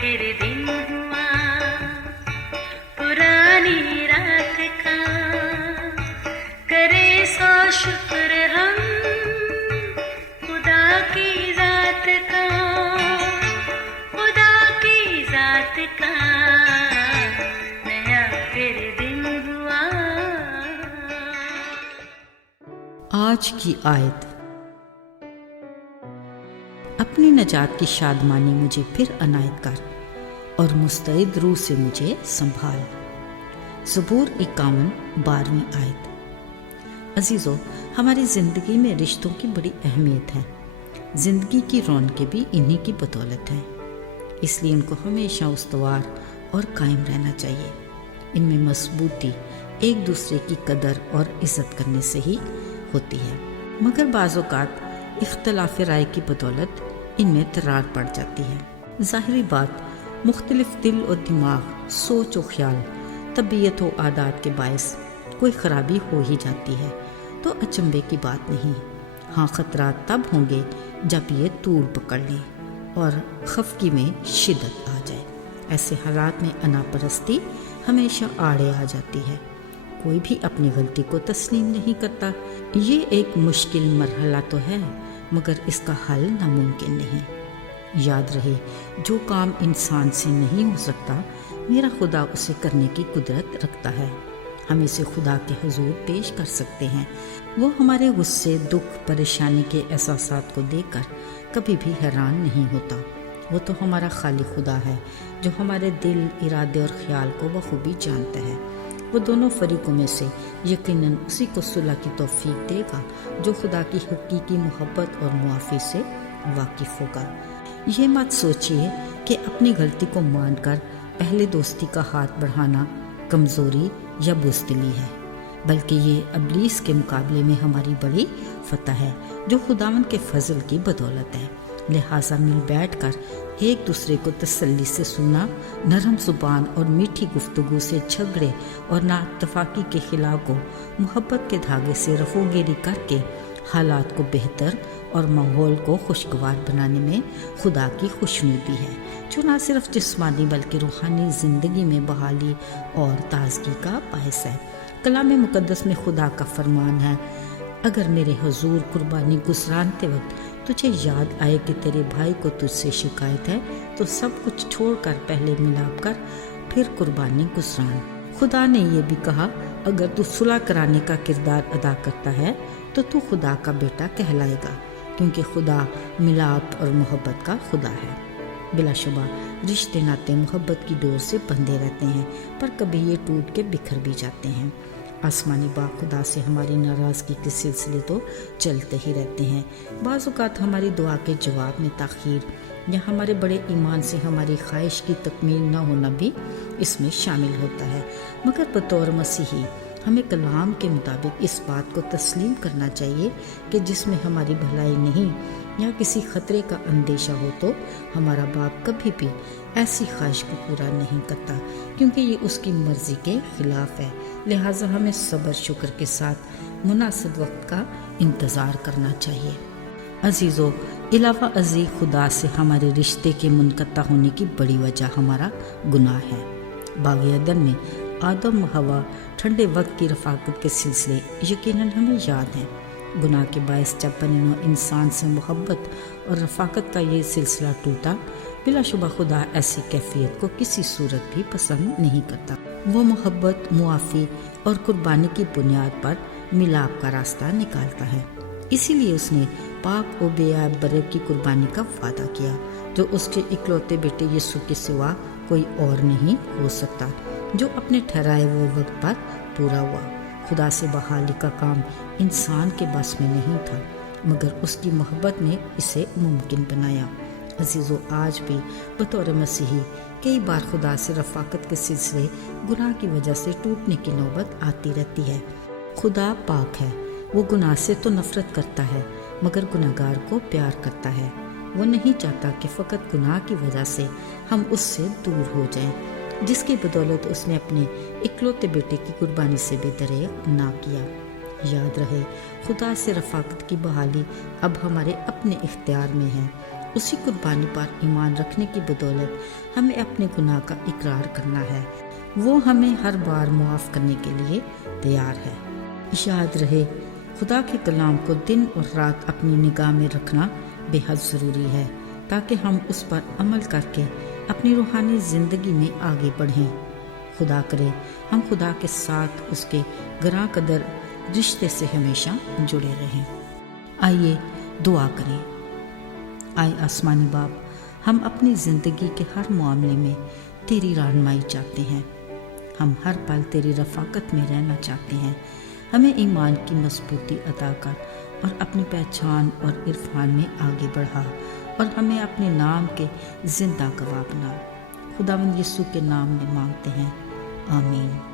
फिर दिन हुआ पुरानी रात का, करे सौ शुक्र हम खुदा की जात का, खुदा की जात का, नया फिर दिन हुआ। आज की आयत। अपनी नजात की शादमानी मुझे फिर अनायत कर और मुस्तैद रूह से मुझे संभाल। ज़बूर 51 12वीं आयत। अजीज़ों, हमारी ज़िंदगी में रिश्तों की बड़ी अहमियत है। ज़िंदगी की रौनकें भी इन्हीं की बदौलत हैं, इसलिए इनको हमेशा उस्तवार और कायम रहना चाहिए। इनमें मजबूती एक दूसरे की कदर और इज़्ज़त करने से ही होती है, मगर बाज़ औक़ात इख्तलाफ राय की बदौलत इनमें दरार पड़ जाती है। ज़ाहिरी बात, मुख्तलिफ दिल और दिमाग, सोच और ख्याल, तबीयत और आदात के बायस कोई ख़राबी हो ही जाती है, तो अचंभे की बात नहीं। हाँ, ख़तरात तब होंगे जब ये तूल पकड़ लें और खफगी में शिद्दत आ जाए। ऐसे हालात में अनापरस्ती हमेशा आड़े आ जाती है। कोई भी अपनी गलती को तस्लीम नहीं करता। ये एक मुश्किल मरहला तो है, मगर इसका हल नामुमकिन नहीं। याद रहे, जो काम इंसान से नहीं हो सकता, मेरा खुदा उसे करने की कुदरत रखता है। हम इसे खुदा के हुजूर पेश कर सकते हैं। वो हमारे गुस्से, दुख, परेशानी के एहसासात को देखकर कभी भी हैरान नहीं होता। वो तो हमारा खालिक खुदा है, जो हमारे दिल, इरादे और ख्याल को बखूबी जानता है। वो दोनों फरीकों में से यकीनन उसी को सुलह की तौफीक देगा जो खुदा की हकीकी मोहब्बत और मुआफ़ी से वाकिफ़ होगा। ये मत सोचिए कि अपनी गलती को मानकर पहले दोस्ती का हाथ बढ़ाना कमज़ोरी या बुज़दिली है, बल्कि ये इब्लीस के मुकाबले में हमारी बड़ी फतह है, जो खुदावंद के फजल की बदौलत है। लिहाजा मिल बैठकर एक दूसरे को तसल्ली से सुनना, नरम ज़ुबान और मीठी गुफ्तगू से झगड़े और नाइत्तफ़ाक़ी के खिलाफ को मोहब्बत के धागे से रफ़ोगेरी करके हालात को बेहतर और माहौल को खुशगवार बनाने में खुदा की खुशनुदी है, जो न सिर्फ जिस्मानी बल्कि रूहानी ज़िंदगी में बहाली और ताज़गी का बायस है। कलाम मुक़द्दस में खुदा का फरमान है, अगर मेरे हुजूर कुर्बानी गुज़रानते वक्त तुझे याद आए कि तेरे भाई को तुझसे शिकायत है, तो सब कुछ छोड़कर पहले मिलाप कर, फिर कुर्बानी गुज़रान। खुदा ने यह भी कहा, अगर तू सुलह कराने का किरदार अदा करता है तो तू खुदा का बेटा कहलाएगा, क्योंकि खुदा मिलाप और मोहब्बत का खुदा है। बिलाशुबा रिश्ते नाते मोहब्बत की डोर से बंधे रहते हैं, पर कभी ये टूट के बिखर भी जाते हैं। आसमानी बाप खुदा से हमारी नाराज़गी के सिलसिले तो चलते ही रहते हैं। बाज़ औक़ात हमारी दुआ के जवाब में ताख़ीर या हमारे बड़े ईमान से हमारी ख्वाहिश की तकमील न होना भी इसमें शामिल होता है, मगर बतौर मसीही हमें कलाम के मुताबिक इस बात को तस्लीम करना चाहिए कि जिसमें हमारी भलाई नहीं या किसी ख़तरे का अंदेशा हो, तो हमारा बाप कभी भी ऐसी ख्वाहिश को पूरा नहीं करता, क्योंकि ये उसकी मर्ज़ी के ख़िलाफ़ है। लिहाजा हमें सब्र शुक्र के साथ मुनासिब वक्त का इंतज़ार करना चाहिए। अजीज़ों, इलावा अज़ी खुदा से हमारे रिश्ते के मुनक़ता होने की बड़ी वजह हमारा गुनाह है। बाग़ अदन में आदम व हवा ठंडे वक्त की रफ़ाक़त के सिलसिले यकीनन हमें याद हैं। गुनाह के बायस जब बनी इंसान से मोहब्बत और रफ़ाक़त का ये सिलसिला टूटा, बिलाशुबा खुदा ऐसी कैफियत को किसी सूरत भी पसंद नहीं करता। वो मोहब्बत, मुआफ़ी और कुर्बानी की बुनियाद पर मिलाप का रास्ता निकालता है। इसीलिए उसने पाक और बेयाब बरे की कुर्बानी का वादा किया, जो उसके इकलौते बेटे यीशु के सिवा कोई और नहीं हो सकता, जो अपने ठहराए हुए वक्त पर पूरा हुआ। खुदा से बहाली का काम इंसान के बस में नहीं था, मगर उसकी मोहब्बत ने इसे मुमकिन बनाया। अजीज़ों, आज भी बतौर मसीही कई बार खुदा से रफ़ाक़त के सिलसिले गुनाह की वजह से टूटने की नौबत आती रहती है। खुदा पाक है, वो गुनाह से तो नफ़रत करता है, मगर गुनाहगार को प्यार करता है। वो नहीं चाहता कि फ़कत गुनाह की वजह से हम उससे दूर हो जाएं, जिसकी बदौलत उसने अपने इकलौते बेटे की कुर्बानी से भी दरेग ना किया। याद रहे, खुदा से रफ़ाक़त की बहाली अब हमारे अपने इख्तियार में है। اسی قربانی پر ایمان رکھنے کی بدولت ہمیں اپنے گناہ کا اقرار کرنا ہے۔ وہ ہمیں ہر بار معاف کرنے کے لیے تیار ہے۔ یاد رہے، خدا کے کلام کو دن اور رات اپنی نگاہ میں رکھنا بے حد ضروری ہے تاکہ ہم اس پر عمل کر کے اپنی روحانی زندگی میں آگے بڑھیں۔ خدا کرے ہم خدا کے ساتھ اس کے گراں قدر رشتے سے ہمیشہ جڑے رہیں۔ آئیے دعا کریں۔ آئے آسمانی باپ، ہم اپنی زندگی کے ہر معاملے میں تیری رہنمائی چاہتے ہیں۔ ہم ہر پل تیری رفاقت میں رہنا چاہتے ہیں۔ ہمیں ایمان کی مضبوطی عطا کر اور اپنی پہچان اور عرفان میں آگے بڑھا، اور ہمیں اپنے نام کے زندہ گواہ بنا۔ خداوند یسوع کے نام میں مانگتے ہیں، آمین۔